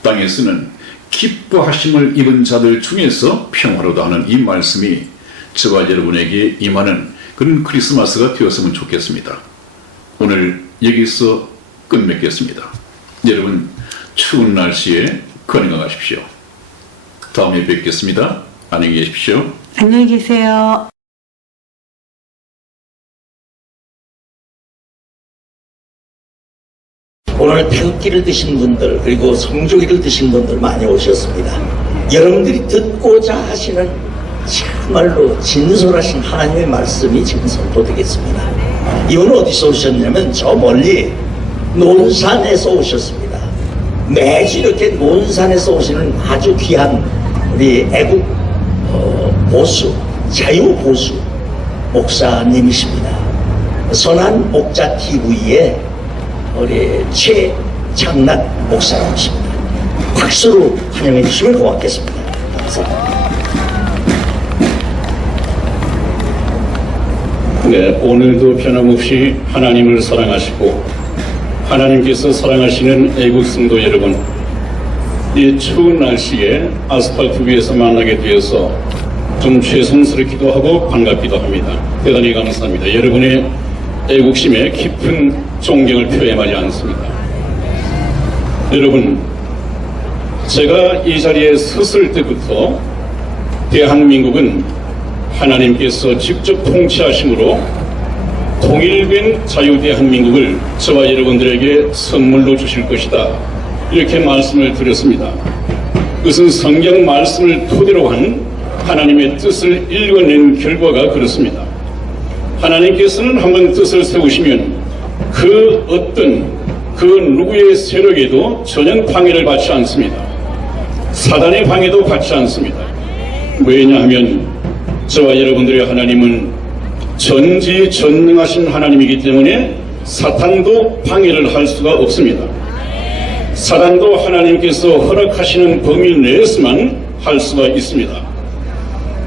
땅에서는 기뻐하심을 입은 자들 중에서 평화로다 하는 이 말씀이 저와 여러분에게 임하는 그런 크리스마스가 되었으면 좋겠습니다. 오늘 여기서 끝맺겠습니다. 여러분 추운 날씨에 건강하십시오. 다음에 뵙겠습니다. 안녕히 계십시오. 안녕히 계세요. 오늘 태극기를 드신 분들 그리고 성조기를 드신 분들 많이 오셨습니다. 여러분들이 듣고자 하시는 정말로 진솔하신 하나님의 말씀이 지금 선포되겠습니다. 이분은 어디서 오셨냐면 저 멀리 논산에서 오셨습니다. 매주 이렇게 논산에서 오시는 아주 귀한 우리 애국 보수, 자유 보수 목사님이십니다. 선한 목자 TV의 우리 최창란 목사님이십니다. 박수로 환영해 주시면 고맙겠습니다. 감사합니다. 네, 오늘도 변함없이 하나님을 사랑하시고 하나님께서 사랑하시는 애국 성도 여러분, 이 추운 날씨에 아스팔트 위에서 만나게 되어서 좀 죄송스럽기도 하고 반갑기도 합니다. 대단히 감사합니다. 여러분의 애국심에 깊은 존경을 표현하지 않습니다. 여러분, 제가 이 자리에 섰을 때부터 대한민국은 하나님께서 직접 통치하심으로 통일된 자유대한민국을 저와 여러분들에게 선물로 주실 것이다, 이렇게 말씀을 드렸습니다. 그것은 성경 말씀을 토대로 한 하나님의 뜻을 읽어낸 결과가 그렇습니다. 하나님께서는 한번 뜻을 세우시면 그 어떤 그 누구의 세력에도 전혀 방해를 받지 않습니다. 사단의 방해도 받지 않습니다. 왜냐하면 저와 여러분들의 하나님은 전지전능하신 하나님이기 때문에 사탄도 방해를 할 수가 없습니다. 사단도 하나님께서 허락하시는 범위 내에서만 할 수가 있습니다.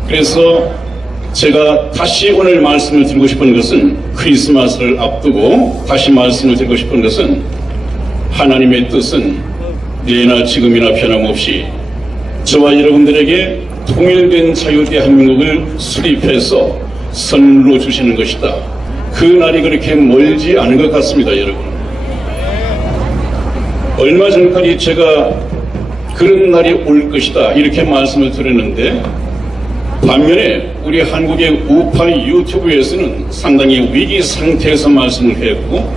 그래서 제가 다시 오늘 말씀을 드리고 싶은 것은, 크리스마스를 앞두고 다시 말씀을 드리고 싶은 것은, 하나님의 뜻은 예나 지금이나 변함없이 저와 여러분들에게 통일된 자유대한민국을 수립해서 선물로 주시는 것이다. 그 날이 그렇게 멀지 않은 것 같습니다, 여러분. 얼마 전까지 제가 그런 날이 올 것이다, 이렇게 말씀을 드렸는데, 반면에 우리 한국의 우파 유튜브에서는 상당히 위기 상태에서 말씀을 했고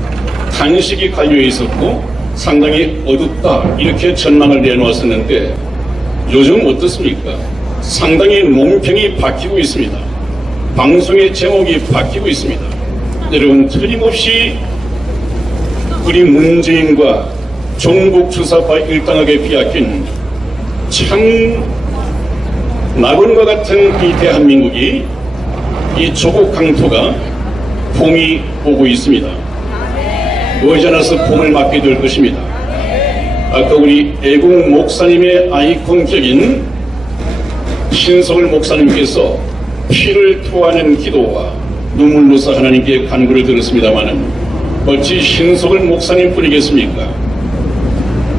단식이 갈려 있었고 상당히 어둡다, 이렇게 전망을 내놓았었는데, 요즘 어떻습니까? 상당히 논평이 바뀌고 있습니다. 방송의 제목이 바뀌고 있습니다. 여러분, 틀림없이 우리 문재인과 종북 주사파 일당에게 비약인 참 낙원과 같은 이 대한민국이, 이 조국 강토가 봄이 오고 있습니다. 머지않아서 봄을 맞게 될 것입니다. 아까 우리 애국 목사님의 아이콘격인 신석을 목사님께서 피를 토하는 기도와 눈물로서 하나님께 간구를 들었습니다마는 어찌 신석을 목사님뿐이겠습니까?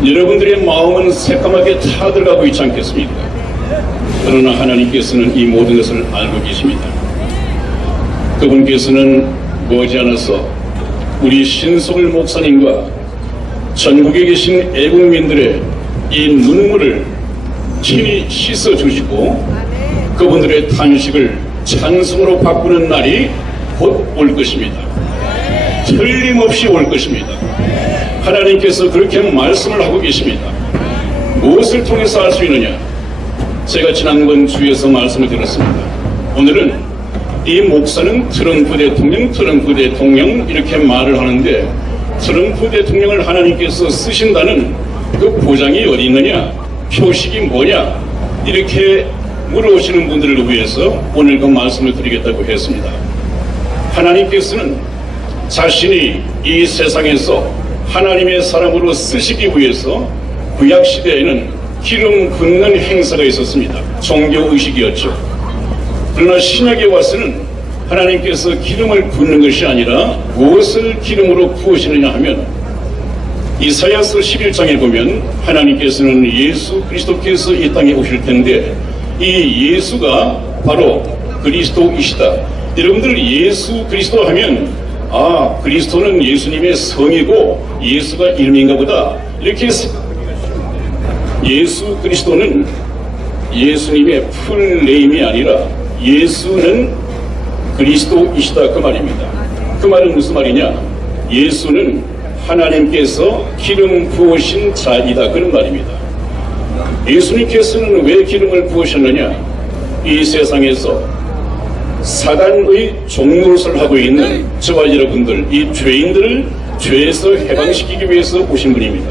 여러분들의 마음은 새까맣게 타들어가고 있지 않겠습니까? 그러나 하나님께서는 이 모든 것을 알고 계십니다. 그분께서는 머지않아서 우리 신석을 목사님과 전국에 계신 애국민들의 이 눈물을 친히 씻어주시고 그분들의 탄식을 찬송으로 바꾸는 날이 곧 올 것입니다. 틀림없이 올 것입니다. 하나님께서 그렇게 말씀을 하고 계십니다. 무엇을 통해서 알 수 있느냐? 제가 지난번 주에서 말씀을 드렸습니다. 오늘은 이 목사는 트럼프 대통령 이렇게 말을 하는데, 트럼프 대통령을 하나님께서 쓰신다는 그 보장이 어디 있느냐, 표식이 뭐냐, 이렇게 물어오시는 분들을 위해서 오늘 그 말씀을 드리겠다고 했습니다. 하나님께서는 자신이 이 세상에서 하나님의 사람으로 쓰시기 위해서 구약시대에는 기름 붓는 행사가 있었습니다. 종교의식이었죠. 그러나 신약에 와서는 하나님께서 기름을 붓는 것이 아니라 무엇을 기름으로 부으시느냐 하면, 이사야서 11장에 보면 하나님께서는 예수 그리스도께서 이 땅에 오실 텐데 이 예수가 바로 그리스도이시다. 여러분들 예수 그리스도 하면 그리스도는 예수님의 성이고 예수가 이름인가 보다, 이렇게 예수 그리스도는 예수님의 풀네임이 아니라 예수는 그리스도이시다, 그 말입니다. 그 말은 무슨 말이냐? 예수는 하나님께서 기름 부으신 자이다, 그런 말입니다. 예수님께서는 왜 기름을 부으셨느냐? 이 세상에서 사단의 종노릇을 하고 있는 저와 여러분들, 이 죄인들을 죄에서 해방시키기 위해서 오신 분입니다.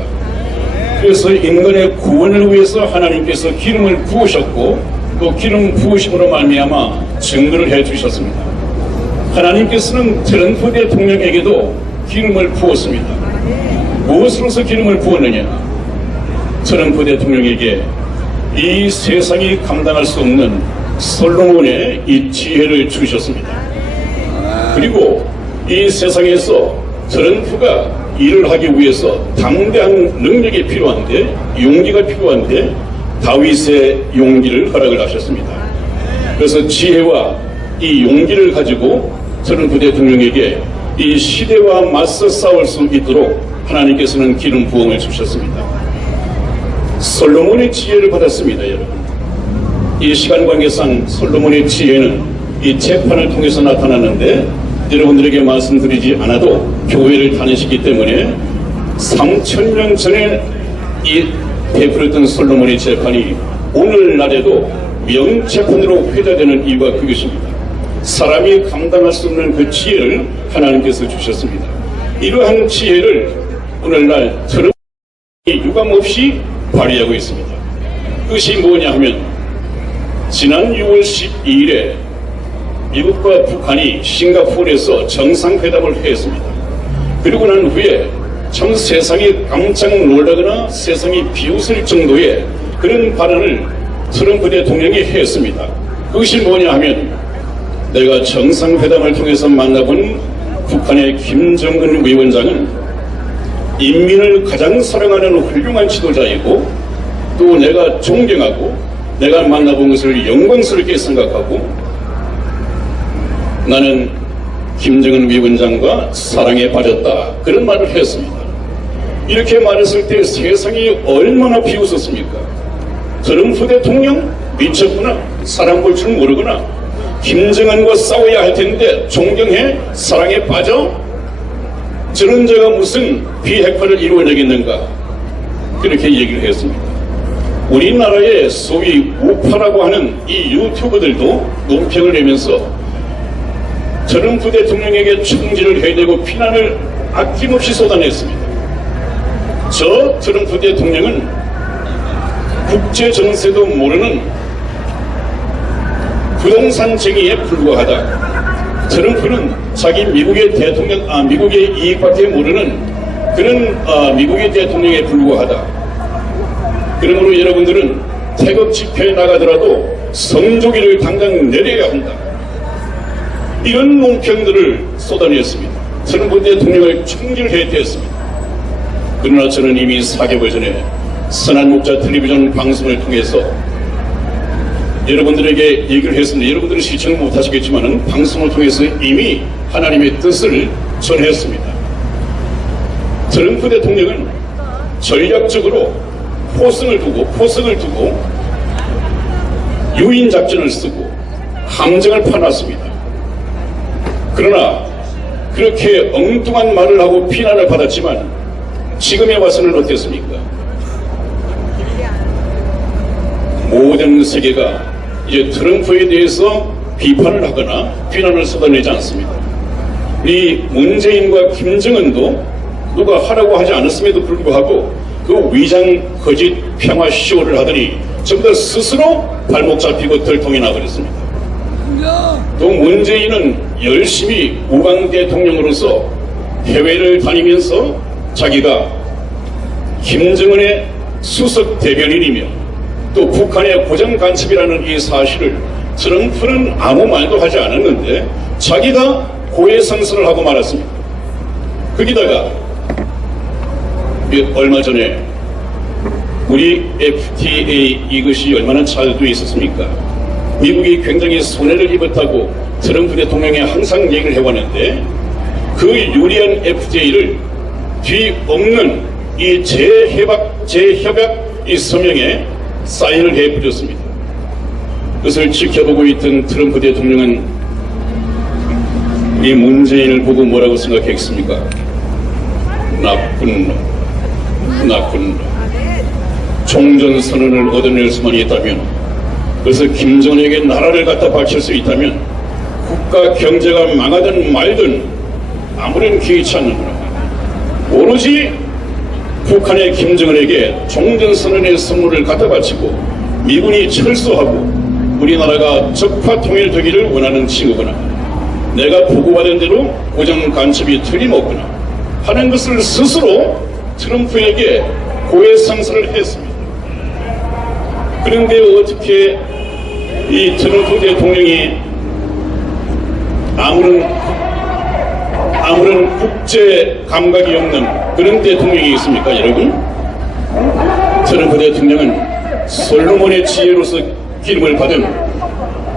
그래서 인간의 구원을 위해서 하나님께서 기름을 부으셨고, 그 기름 부으심으로 말미암아 증거를 해주셨습니다. 하나님께서는 트럼프 대통령에게도 기름을 부었습니다. 무엇으로서 기름을 부었느냐? 트럼프 대통령에게 이 세상이 감당할 수 없는 솔로몬의 이 지혜를 주셨습니다. 그리고 이 세상에서 트럼프가 일을 하기 위해서 담대한 능력이 필요한데, 용기가 필요한데 다윗의 용기를 허락을 하셨습니다. 그래서 지혜와 이 용기를 가지고 트럼프 대통령에게 이 시대와 맞서 싸울 수 있도록 하나님께서는 기름 부음을 주셨습니다. 솔로몬의 지혜를 받았습니다, 여러분. 이 시간 관계상 솔로몬의 지혜는 이 재판을 통해서 나타났는데, 여러분들에게 말씀드리지 않아도 교회를 다니시기 때문에 3000년 전에 이 베풀었던 솔로몬의 재판이 오늘날에도 명재판으로 회자되는 이유가 그것입니다. 사람이 감당할 수 없는 그 지혜를 하나님께서 주셨습니다. 이러한 지혜를 오늘날 트럼프가 유감없이 발휘하고 있습니다. 그것이 뭐냐 하면, 지난 6월 12일에 미국과 북한이 싱가포르에서 정상회담을 했습니다. 그리고 난 후에 참 세상이 깜짝 놀라거나 세상이 비웃을 정도의 그런 발언을 트럼프 대통령이 했습니다. 그것이 뭐냐 하면, 내가 정상회담을 통해서 만나본 북한의 김정은 위원장은 인민을 가장 사랑하는 훌륭한 지도자이고, 또 내가 존경하고 내가 만나본 것을 영광스럽게 생각하고, 나는 김정은 위원장과 사랑에 빠졌다, 그런 말을 했습니다. 이렇게 말했을 때 세상이 얼마나 비웃었습니까? 트럼프 대통령 미쳤구나, 사랑 볼 줄 모르구나, 김정은과 싸워야 할 텐데 존경해, 사랑에 빠져? 저런 자가 무슨 비핵화를 이루어내겠는가, 그렇게 얘기를 했습니다. 우리나라의 소위 우파라고 하는 이 유튜버들도 논평을 내면서 트럼프 대통령에게 총질을 해대고 비난을 아낌없이 쏟아냈습니다. 저 트럼프 대통령은 국제 정세도 모르는 부동산쟁이에 불과하다. 트럼프는 자기 미국의 대통령, 미국의 이익밖에 모르는 그런 미국의 대통령에 불과하다. 그러므로 여러분들은 태극 집회에 나가더라도 성조기를 당장 내려야 한다. 이런 논평들을 쏟아냈습니다. 트럼프 대통령을 총질해댔습니다. 그러나 저는 이미 4개월 전에 선한 목자 텔레비전 방송을 통해서 여러분들에게 얘기를 했습니다. 여러분들은 시청을 못하시겠지만 방송을 통해서 이미 하나님의 뜻을 전했습니다. 트럼프 대통령은 전략적으로 포석을 두고 유인 작전을 쓰고 함정을 파놨습니다. 그러나 그렇게 엉뚱한 말을 하고 비난을 받았지만 지금에 와서는 어땠습니까? 모든 세계가 이제 트럼프에 대해서 비판을 하거나 비난을 쏟아내지 않습니다. 이 문재인과 김정은도 누가 하라고 하지 않았음에도 불구하고 그 위장 거짓 평화 쇼를 하더니 전부 다 스스로 발목 잡히고 들통이 나버렸습니다. 또 문재인은 열심히 우방 대통령으로서 해외를 다니면서 자기가 김정은의 수석 대변인이며 또 북한의 고정 간첩이라는 이 사실을 트럼프는 아무 말도 하지 않았는데 자기가 고해성사를 하고 말았습니다. 거기다가 얼마 전에 우리 FTA 이것이 얼마나 잘 돼 있었습니까? 미국이 굉장히 손해를 입었다고 트럼프 대통령이 항상 얘기를 해왔는데 그 유리한 FTA를 뒤엎는 이 재협약 이 서명에 사인을 해버렸습니다. 그것을 지켜보고 있던 트럼프 대통령은 이 문재인을 보고 뭐라고 생각했습니까? 나쁜 놈. 종전선언을 얻어낼 수만 있다면, 그래서 김정은에게 나라를 갖다 바칠 수 있다면 국가 경제가 망하든 말든 아무런 개의치 않는구나. 오로지 북한의 김정은에게 종전선언의 선물을 갖다 바치고 미군이 철수하고 우리나라가 적화 통일되기를 원하는 친구구나. 내가 보고받은 대로 고정 간첩이 틀림없구나 하는 것을 스스로 트럼프에게 고해성사를 했습니다. 그런데 어떻게 이 트럼프 대통령이 아무런 아무런 국제 감각이 없는 그런 대통령이 있습니까, 여러분? 트럼프 대통령은 솔로몬의 지혜로서 기름을 받은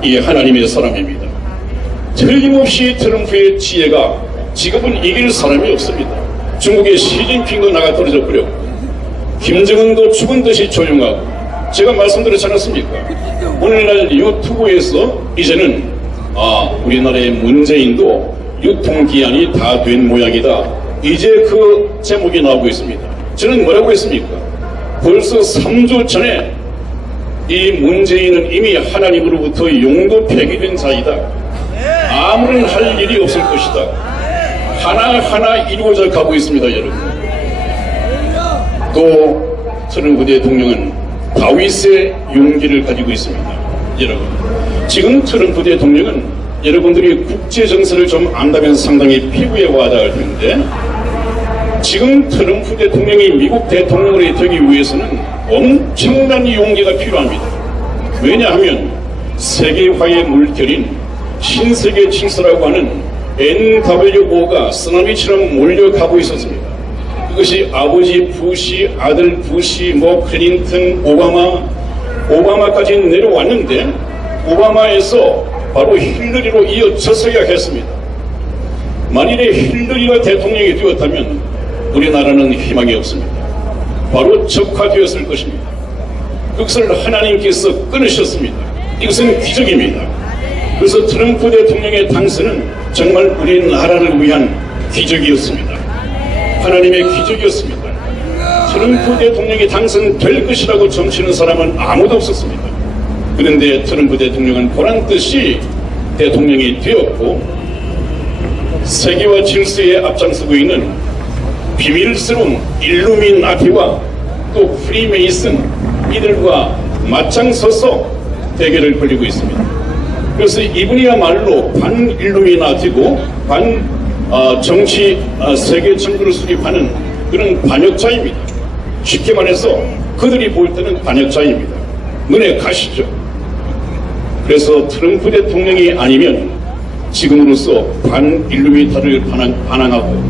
이 하나님의 사람입니다. 틀림없이 트럼프의 지혜가 지금은 이길 사람이 없습니다. 중국의 시진핑도 나가 떨어져 버렸고, 김정은도 죽은 듯이 조용하고, 제가 말씀드렸지 않았습니까? 오늘날 유튜브에서 이제는 우리나라의 문재인도 유통기한이 다 된 모양이다, 이제 그 제목이 나오고 있습니다. 저는 뭐라고 했습니까? 벌써 3주 전에 이 문재인은 이미 하나님으로부터 용도 폐기된 자이다, 아무런 할 일이 없을 것이다, 하나하나 이루어져 가고 있습니다. 여러분, 또 트럼프 대통령은 다윗의 용기를 가지고 있습니다. 여러분, 지금 트럼프 대통령은 여러분들이 국제 정세를 좀 안다면 상당히 피부에 와닿을 텐데, 지금 트럼프 대통령이 미국 대통령이 되기 위해서는 엄청난 용기가 필요합니다. 왜냐하면 세계화의 물결인 신세계 질서라고 하는 NWO가 쓰나미처럼 몰려가고 있었습니다. 그것이 아버지 부시, 아들 부시, 클린턴, 오바마까지 내려왔는데, 오바마에서 바로 힐러리로 이어졌어야 했습니다. 만일에 힐러리가 대통령이 되었다면 우리나라는 희망이 없습니다. 바로 적화되었을 것입니다. 그것을 하나님께서 끊으셨습니다. 이것은 기적입니다. 그래서 트럼프 대통령의 당선은 정말 우리나라를 위한 기적이었습니다. 하나님의 기적이었습니다. 트럼프 대통령이 당선될 것이라고 점치는 사람은 아무도 없었습니다. 그런데 트럼프 대통령은 보란듯이 대통령이 되었고, 세계화 질서에 앞장서고 있는 비밀스러운 일루미나티와 또 프리메이슨, 이들과 맞짱서서 대결을 벌이고 있습니다. 그래서 이분이야말로 반일루미나티고 정치 세계 정부를 수립하는 그런 반역자입니다. 쉽게 말해서 그들이 볼 때는 반역자입니다. 눈에 가시죠. 그래서 트럼프 대통령이 아니면 지금으로서 반일루미나티를 반항하고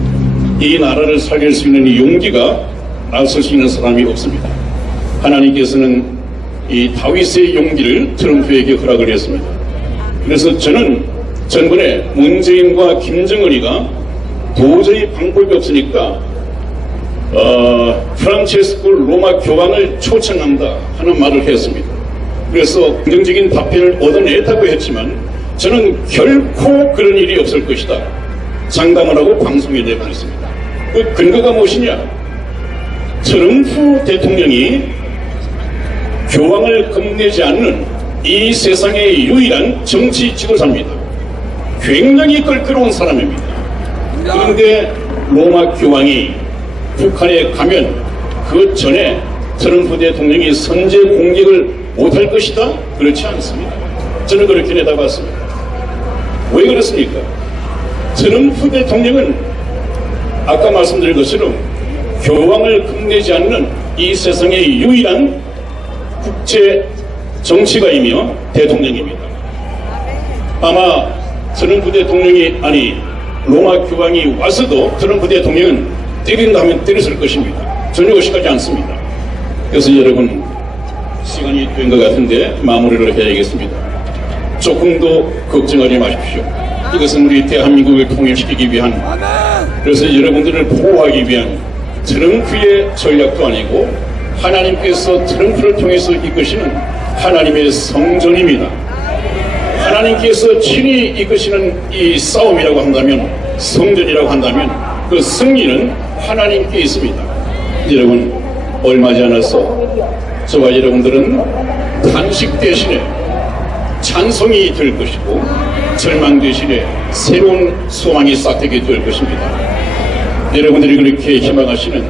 이 나라를 살릴 수 있는 용기가 나설 수 있는 사람이 없습니다. 하나님께서는 이 다윗의 용기를 트럼프에게 허락을 했습니다. 그래서 저는 전번에 문재인과 김정은이가 도저히 방법이 없으니까 프란체스코 로마 교황을 초청한다 하는 말을 했습니다. 그래서 긍정적인 답변을 얻어냈다고 했지만 저는 결코 그런 일이 없을 것이다 장담을 하고 방송에 내보냈습니다. 그 근거가 무엇이냐? 트럼프 대통령이 교황을 겁내지 않는 이 세상의 유일한 정치 지도자입니다. 굉장히 껄끄러운 사람입니다. 그런데 로마 교황이 북한에 가면 그 전에 트럼프 대통령이 선제 공격을 못할 것이다? 그렇지 않습니다. 저는 그렇게 내다봤습니다. 왜 그렇습니까? 트럼프 대통령은 아까 말씀드린 것처럼 교황을 겁내지 않는 이 세상의 유일한 국제 정치가이며 대통령입니다. 아마 트럼프 대통령이 로마 교황이 와서도 트럼프 대통령은 때린다 하면 때렸을 것입니다. 전혀 의식하지 않습니다. 그래서 여러분, 시간이 된 것 같은데 마무리를 해야겠습니다. 조금 더 걱정하지 마십시오. 이것은 우리 대한민국을 통일시키기 위한, 그래서 여러분들을 보호하기 위한 트럼프의 전략도 아니고 하나님께서 트럼프를 통해서 이끄시는 하나님의 성전입니다. 하나님께서 친히 이끄시는 이 싸움이라고 한다면, 성전이라고 한다면 그 승리는 하나님께 있습니다. 여러분, 얼마 지않아서 저와 여러분들은 탄식 대신에 찬송이 될 것이고 절망 대신에 새로운 소망이 싹트게 될 것입니다. 여러분들이 그렇게 희망하시는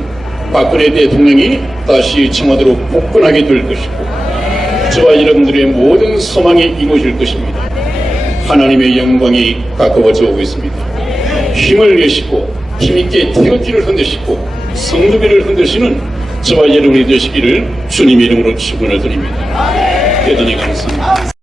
박근혜 대통령이 다시 청와대로 복권하게 될 것이고 저와 여러분들의 모든 소망이 이루어질 것입니다. 하나님의 영광이 가까워져 오고 있습니다. 힘을 내시고 힘있게 태극기를 흔드시고 성도기를 흔드시는 저와 여러분이 되시기를 주님의 이름으로 축원을 드립니다. 대단히 감사합니다.